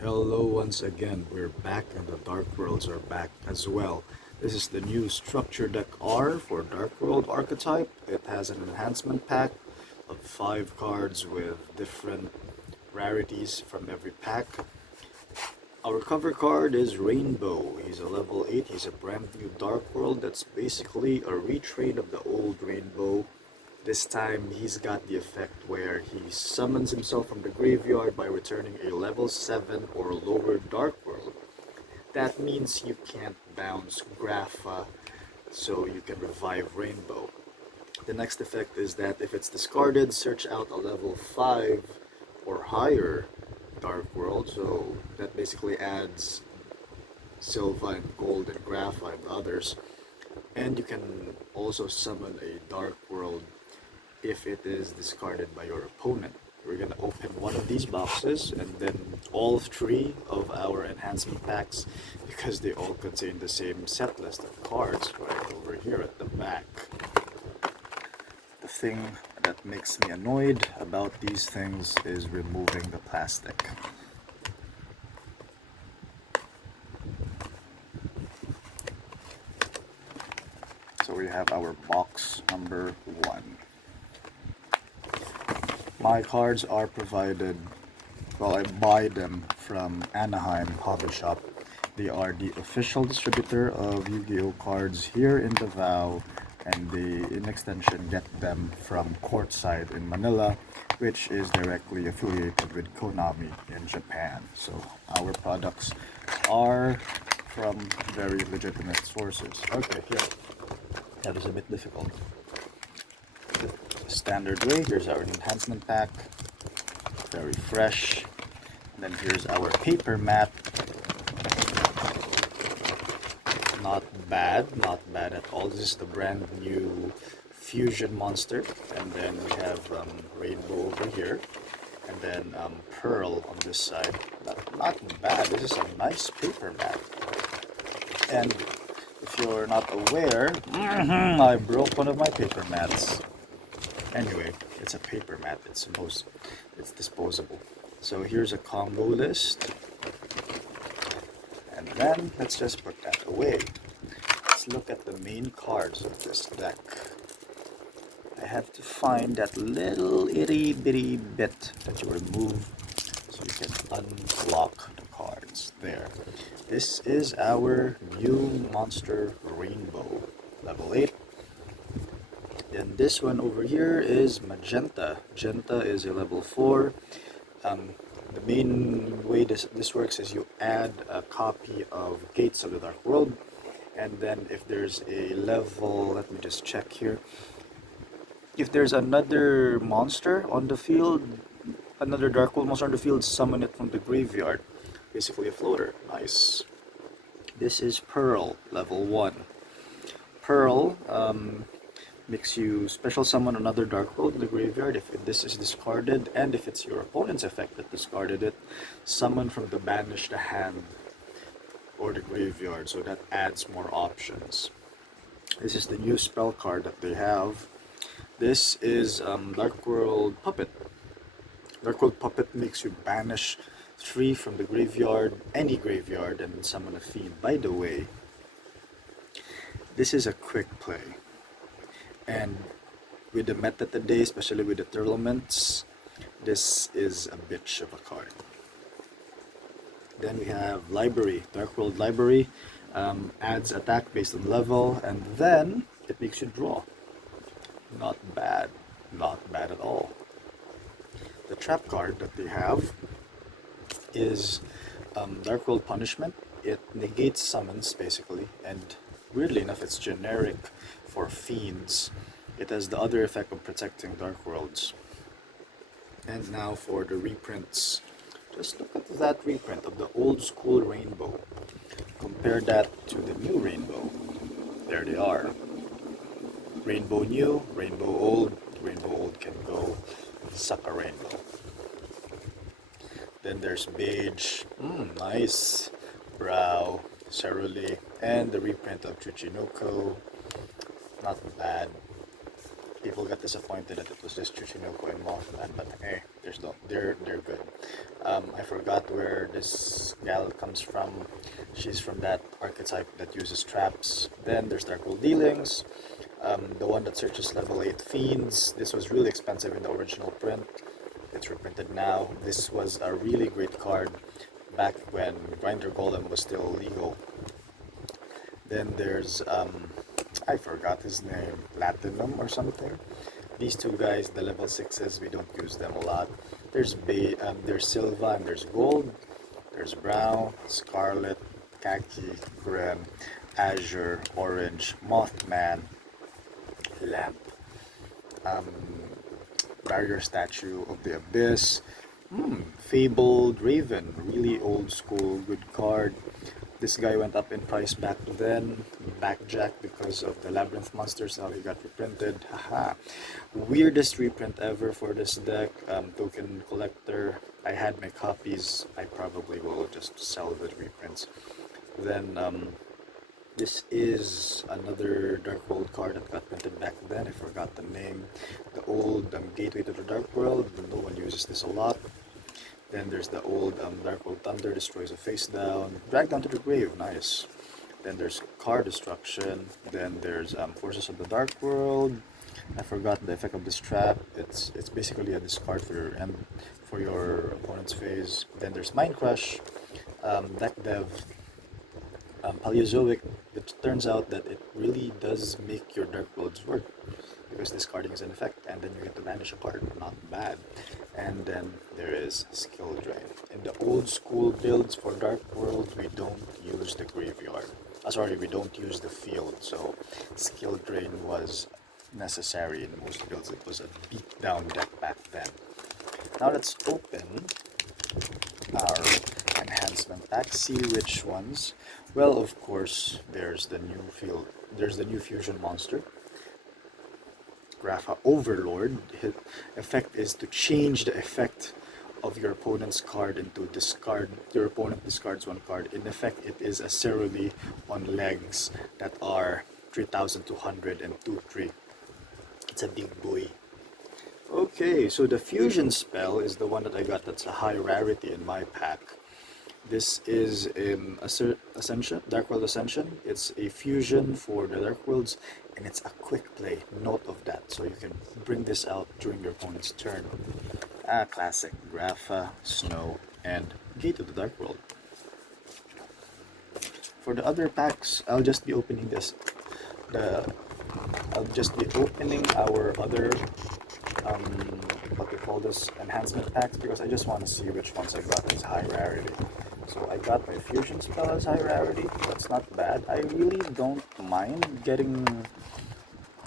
Hello once again, we're back and the Dark Worlds are back as well. This is the new Structure Deck R for Dark World archetype. It has an enhancement pack of 5 cards with different rarities from every pack. Our cover card is Rainbow. He's a level 8, he's a brand new Dark World that's basically a retrade of the old Rainbow. This time he's got the effect where he summons himself from the graveyard by returning a level 7 or lower Dark World. That means you can't bounce Grapha, so you can revive Rainbow. The next effect is that if it's discarded, search out a level 5 or higher Dark World, so that basically adds Silva and Gold and Grapha and others. And you can also summon a Dark World if it is discarded by your opponent. We're going to open one of these boxes and then all 3 of our enhancement packs, because they all contain the same set list of cards right over here at the back. The thing that makes me annoyed about these things is removing the plastic. So we have our box number 1. My cards are provided, well, I buy them from Anaheim Hobby Shop. They are the official distributor of Yu-Gi-Oh cards here in Davao, and they, in extension, get them from Courtside in Manila, which is directly affiliated with Konami in Japan. So our products are from very legitimate sources. Okay, here. That is a bit difficult. Standard way, here's our enhancement pack, very fresh. And then here's our paper mat. Not bad at all. This is the brand new Fusion Monster. And then we have Rainbow over here, and then Pearl on this side. Not bad. This is a nice paper mat. And if you're not aware, I broke one of my paper mats. Anyway, it's a paper mat, it's disposable. So here's a combo list. And then let's just put that away. Let's look at the main cards of this deck. I have to find that little itty bitty bit that you remove so you can unlock the cards. There. This is our new monster Rainbow, level 8. Then this one over here is Magenta. Magenta is a level 4. The main way this works is you add a copy of Gates of the Dark World, and then if there's a level, let me just check here. If there's another monster on the field, another Dark World monster on the field, summon it from the graveyard. Basically a floater. Nice. This is Pearl, level 1. Pearl, makes you special summon another Dark World in the graveyard if this is discarded, and if it's your opponent's effect that discarded it, summon from the banished hand or the graveyard, so that adds more options. This is the new spell card that they have. This is Dark World Puppet. Dark World Puppet makes you banish 3 from the graveyard, any graveyard, and summon a fiend. By the way, this is a quick play. And with the meta today, especially with the tournaments, this is a bitch of a card. Then we have Library, Dark World Library, adds attack based on level, and then it makes you draw. Not bad at all. The trap card that they have is Dark World Punishment. It negates summons basically, and weirdly enough, it's generic for fiends. It has the other effect of protecting Dark Worlds. And now for the reprints. Just look at that reprint of the old school Rainbow. Compare that to the new Rainbow. There they are. Rainbow new, Rainbow old. Rainbow old can go suck a rainbow. Then there's Beige. Nice. Brow. Cerule. And the reprint of Tsuchinoko. Not bad. People got disappointed that it was just Chuchinoko and Mothman, but hey, they're good. I forgot where this gal comes from. She's from that archetype that uses traps. Then there's Dark World Dealings, the one that searches level 8 fiends. This was really expensive in the original print. It's reprinted now. This was a really great card back when Grinder Golem was still legal. Then there's I forgot his name, Platinum or something. These two guys, the level 6s, we don't use them a lot. There's there's Silva and there's Gold. There's Brown, Scarlet, Khaki, Grim, Azure, Orange, Mothman, Lamp, Barrier Statue of the Abyss, Fabled Raven, really old school, good card. This guy went up in price back then, Backjack, because of the Labyrinth monsters. Now he got reprinted. Haha. Weirdest reprint ever for this deck. Token collector. I had my copies. I probably will just sell the reprints. Then this is another Dark World card that got printed back then. I forgot the name. The old Gateway to the Dark World. No one uses this a lot. Then there's the old Dark World Thunder, destroys a face down, drag down to the grave, nice. Then there's Card Destruction. Then there's Forces of the Dark World. I forgot the effect of this trap. It's basically a discard for your opponent's phase. Then there's Mind Crush, Deck Dev, Paleozoic. It turns out that it really does make your Dark Worlds work, because discarding is an effect, and then you get to banish a card. Not bad. And then there is Skill Drain. In the old school builds for Dark World, we don't use the graveyard. We don't use the field, so Skill Drain was necessary in most builds. It was a beat-down deck back then. Now let's open our enhancement pack, see which ones. Well, of course, there's the new fusion monster, Grapha Overlord. His effect is to change the effect of your opponent's card into discard. Your opponent discards one card. In effect, it is a Cerule on legs that are 3,200 and 2/3. It's a big boy. Okay, so the fusion spell is the one that I got that's a high rarity in my pack. This is Ascension, Dark World Ascension. It's a fusion for the Dark Worlds, and it's a quick play. Note of that, so you can bring this out during your opponent's turn. Classic Grapha, Snow, and Gate to the Dark World. For the other packs, I'll just be opening our other what we call this, enhancement packs, because I just want to see which ones I got as high rarity. So I got my fusion spell as high rarity. That's not bad. I really don't mind getting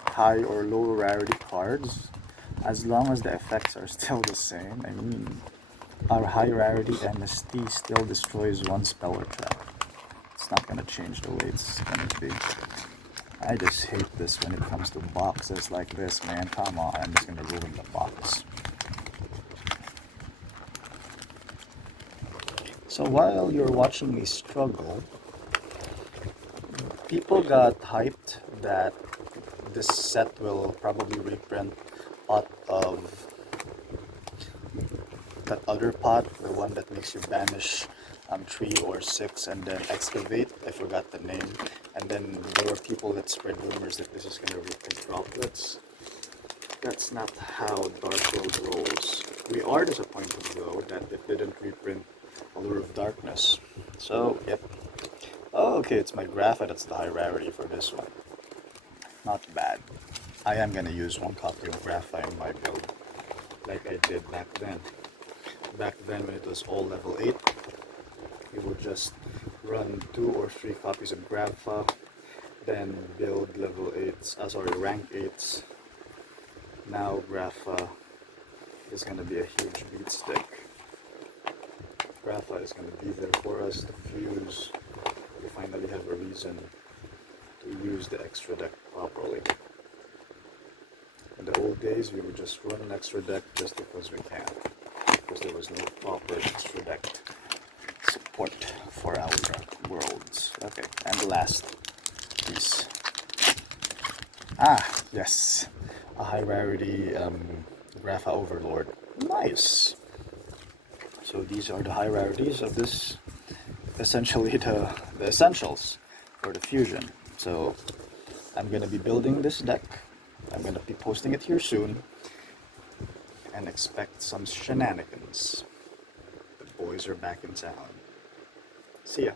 high or low rarity cards as long as the effects are still the same. I mean, our high rarity MST still destroys one spell or trap. It's not gonna change the way it's gonna be. I just hate this when it comes to boxes like this, man. Come on, I'm just gonna ruin the box. So while you're watching me struggle, people got hyped that this set will probably reprint pot of that other pot, the one that makes you banish 3 or 6 and then excavate. I forgot the name. And then there were people that spread rumors that this is going to reprint droplets. That's not how Dark World rolls. We are disappointed though that it didn't reprint Allure of Darkness. So, yep. Oh, okay, it's my Grapha that's the high rarity for this one. Not bad. I am going to use one copy of Grapha in my build, like I did back then. Back then when it was all level 8, you would just run 2 or 3 copies of Grapha, then build level 8s, rank 8s. Now Grapha is going to be a huge beat stick. Grapha is going to be there for us to fuse. We finally have a reason to use the extra deck properly. In the old days, we would just run an extra deck just because we can, because there was no proper extra deck support for our worlds. Okay, and the last piece. Yes. a high rarity Grapha Overlord. Nice! So these are the high rarities of this, essentially the essentials for the fusion. So I'm gonna be building this deck. I'm gonna be posting it here soon, and expect some shenanigans. The boys are back in town. See ya.